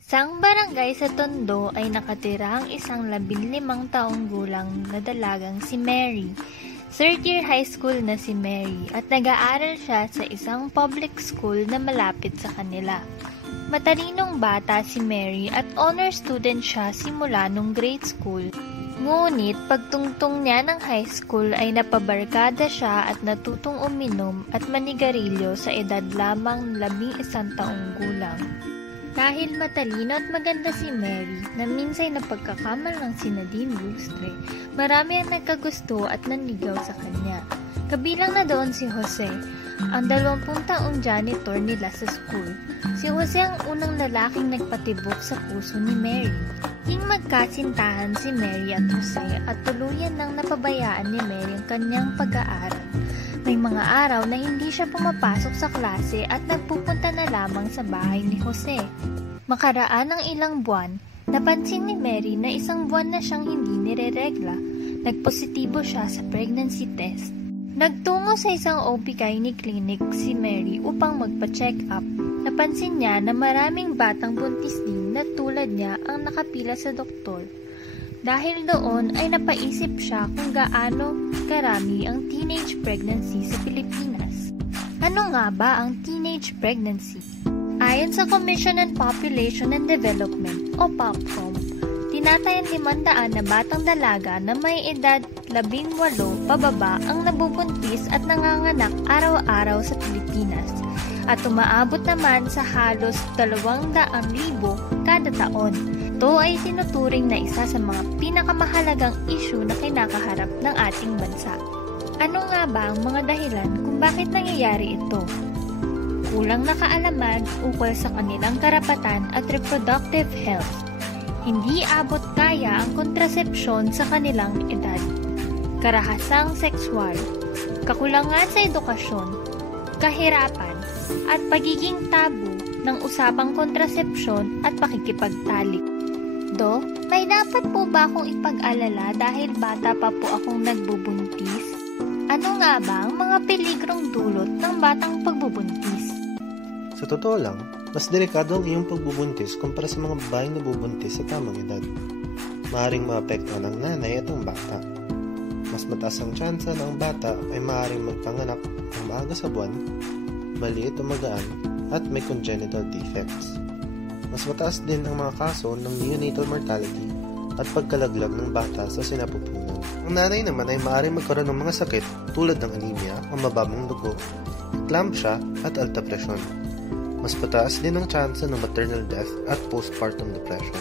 Isang barangay sa Tondo ay nakatira ang isang 15 taong gulang na dalagang si Mary. Third year high school na si Mary at nag-aaral siya sa isang public school na malapit sa kanila. Matalinong bata si Mary at honor student siya simula nung grade school. Ngunit pagtungtong niya ng high school ay napabarkada siya at natutong uminom at manigarilyo sa edad lamang 11 taong gulang. Dahil matalino at maganda si Mary na minsay napagkakamal ng si Nadine Lustre, marami ang nagkagusto at nanligaw sa kanya. Kabilang na doon si Jose, ang 20 taong janitor nila sa school. Si Jose ang unang lalaking nagpatibok sa puso ni Mary. Ting magkasintahan si Mary at Jose at tuluyan nang napabayaan ni Mary ang kanyang pag-aaral. May mga araw na hindi siya pumapasok sa klase at nagpupunta na lamang sa bahay ni Jose. Makaraan ng ilang buwan, napansin ni Mary na isang buwan na siyang hindi nireregla. Nagpositibo siya sa pregnancy test. Nagtungo sa isang OB/GYN clinic si Mary upang magpa-check up. Napansin niya na maraming batang buntis din na tulad niya ang nakapila sa doktor. Dahil doon ay napaisip siya kung gaano karami ang teenage pregnancy sa Pilipinas. Ano nga ba ang teenage pregnancy? Ayon sa Commission on Population and Development o POPCOM, tinatayang 500 na batang dalaga na may edad 18 pababa ang nabubuntis at nanganganak araw-araw sa Pilipinas at umaabot naman sa halos 200,000 kada taon. Ito ay tinuturing na isa sa mga pinakamahalagang issue na kinakaharap ng ating bansa. Ano nga ba ang mga dahilan kung bakit nangyayari ito? Kulang na kaalaman ukol sa kanilang karapatan at reproductive health. Hindi abot kaya ang kontrasepsyon sa kanilang edad. Karahasang sexual, kakulangan sa edukasyon, kahirapan, at pagiging tabu ng usapang kontrasepsyon at pakikipagtalik. May dapat po ba akong ipag-alala dahil bata pa po akong nagbubuntis? Ano nga ba ang mga peligrong dulot ng batang pagbubuntis? Sa totoo lang, mas delikado ang iyong pagbubuntis kumpara sa mga babaeng nabubuntis sa tamang edad. Maaaring maapektuhan ng nanay at ang bata. Mas mataas ang tsansa na ang bata ay maaaring magpanganak ng maaga sa buwan, maliit o magaan, at may congenital defects. Mas mataas din ang mga kaso ng neonatal mortality at pagkalaglag ng bata sa sinapupunan. Ang nanay naman ay maaaring magkaroon ng mga sakit tulad ng anemia, ang mababang dugo, eclampsia at alta presyon. Mas mataas din ang tsansa ng maternal death at postpartum depression.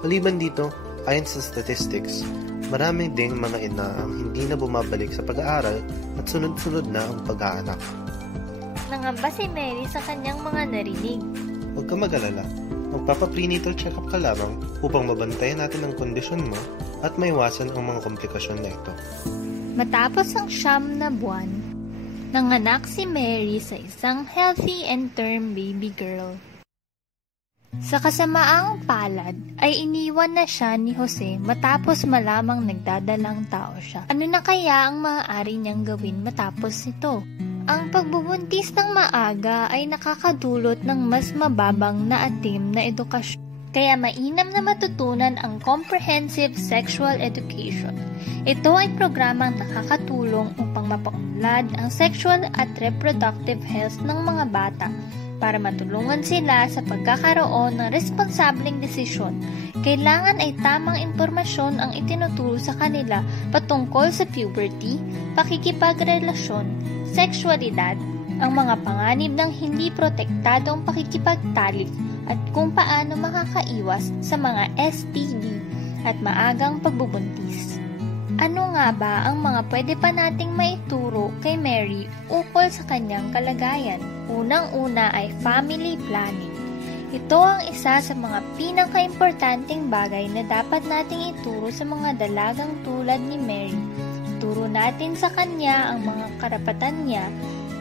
Maliban dito, ayon sa statistics, marami ding mga ina ang hindi na bumabalik sa pag-aaral at sunod-sunod na ang pag-aanak. Nangamba si Mary sa kanyang mga narinig. Huwag ka mag-alala. Magpapa-prenatal check-up ka lamang upang mabantayan natin ang kondisyon mo at maiwasan ang mga komplikasyon na ito. Matapos ang 9 na buwan, nanganak si Mary sa isang healthy and term baby girl. Sa kasamaang palad ay iniwan na siya ni Jose matapos malamang nagdadalang tao siya. Ano na kaya ang maaari niyang gawin matapos ito? Ang pagbubuntis ng maaga ay nakakadulot ng mas mababang na atim na edukasyon. Kaya mainam na matutunan ang Comprehensive Sexual Education. Ito ay programang nakakatulong upang mapaunlad ang sexual at reproductive health ng mga bata para matulungan sila sa pagkakaroon ng responsableng desisyon. Kailangan ay tamang impormasyon ang itinuturo sa kanila patungkol sa puberty, pakikipagrelasyon, sexualidad, ang mga panganib ng hindi protektadong pakikipagtalik at kung paano makakaiwas sa mga STD at maagang pagbubuntis. Ano nga ba ang mga pwede pa nating maituro kay Mary ukol sa kanyang kalagayan? Unang-una ay family planning. Ito ang isa sa mga pinaka-importanting bagay na dapat nating ituro sa mga dalagang tulad ni Mary. Ituro natin sa kanya ang mga karapatan niya,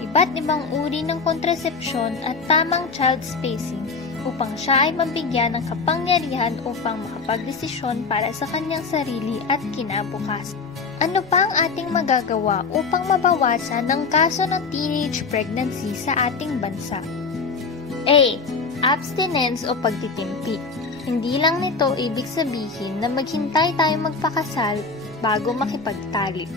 iba't ibang uri ng kontrasepsyon at tamang child spacing upang siya ay mabigyan ng kapangyarihan upang makapagdesisyon para sa kanyang sarili at kinabukasan. Ano pa ang ating magagawa upang mabawasan ang kaso ng teenage pregnancy sa ating bansa? A. abstinence o pagtitimpi. Hindi lang nito ibig sabihin na maghintay tayo magpakasal bago makipagtalik.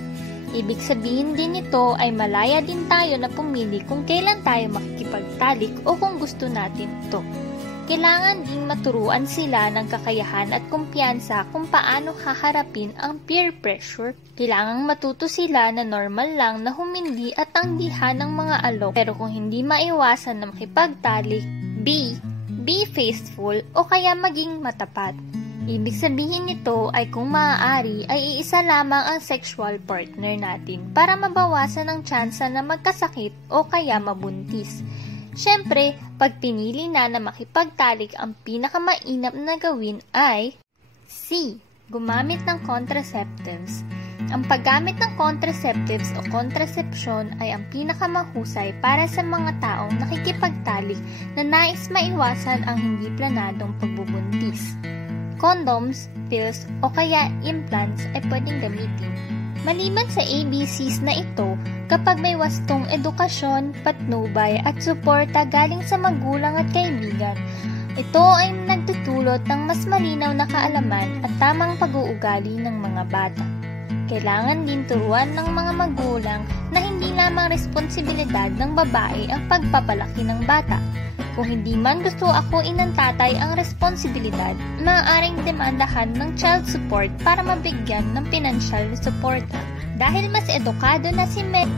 Ibig sabihin din nito ay malaya din tayo na pumili kung kailan tayo makikipagtalik o kung gusto natin ito. Kailangan ding maturuan sila ng kakayahan at kumpiyansa kung paano haharapin ang peer pressure. Kailangang matuto sila na normal lang na humindi at tanggihan ng mga alok. Pero kung hindi maiwasan na makipagtalik, be faithful o kaya maging matapat. Ibig sabihin nito ay kung maaari ay iisa lamang ang sexual partner natin para mabawasan ang tsansa na magkasakit o kaya mabuntis. Siyempre, pag pinili na makipagtalik, ang pinakamainam na gawin ay C. Gumamit ng contraceptives. Ang paggamit ng contraceptives o kontrasepsyon ay ang pinakamahusay para sa mga taong nakikipagtalik na nais maiwasan ang hindi planadong pagbubuntis. Condoms, pills o kaya implants ay pwedeng gamitin. Maliban sa ABCs na ito, kapag may wastong edukasyon, patnubay at suporta galing sa magulang at kaibigan, ito ay nagtutulot ng mas malinaw na kaalaman at tamang pag-uugali ng mga bata. Kailangan din turuan ng mga magulang na hindi lamang responsibilidad ng babae ang pagpapalaki ng bata. Kung hindi man gusto ako ng tatay ang responsibilidad, maaaring demandahan ng child support para mabigyan ng pinansyal na suporta. Dahil mas edukado na si Mary,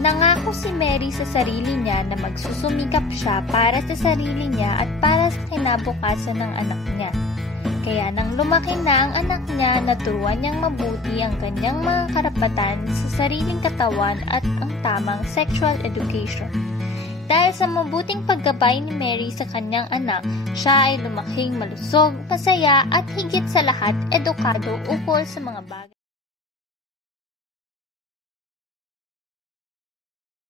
nangako si Mary sa sarili niya na magsusumikap siya para sa sarili niya at para sa kinabukasan ng anak niya. Kaya nang lumaki na ang anak niya, naturuan niyang mabuti ang kanyang mga karapatan sa sariling katawan at ang tamang sexual education. Dahil sa mabuting paggabay ni Mary sa kanyang anak, siya ay lumaking malusog, masaya at higit sa lahat edukado ukol sa mga bagay.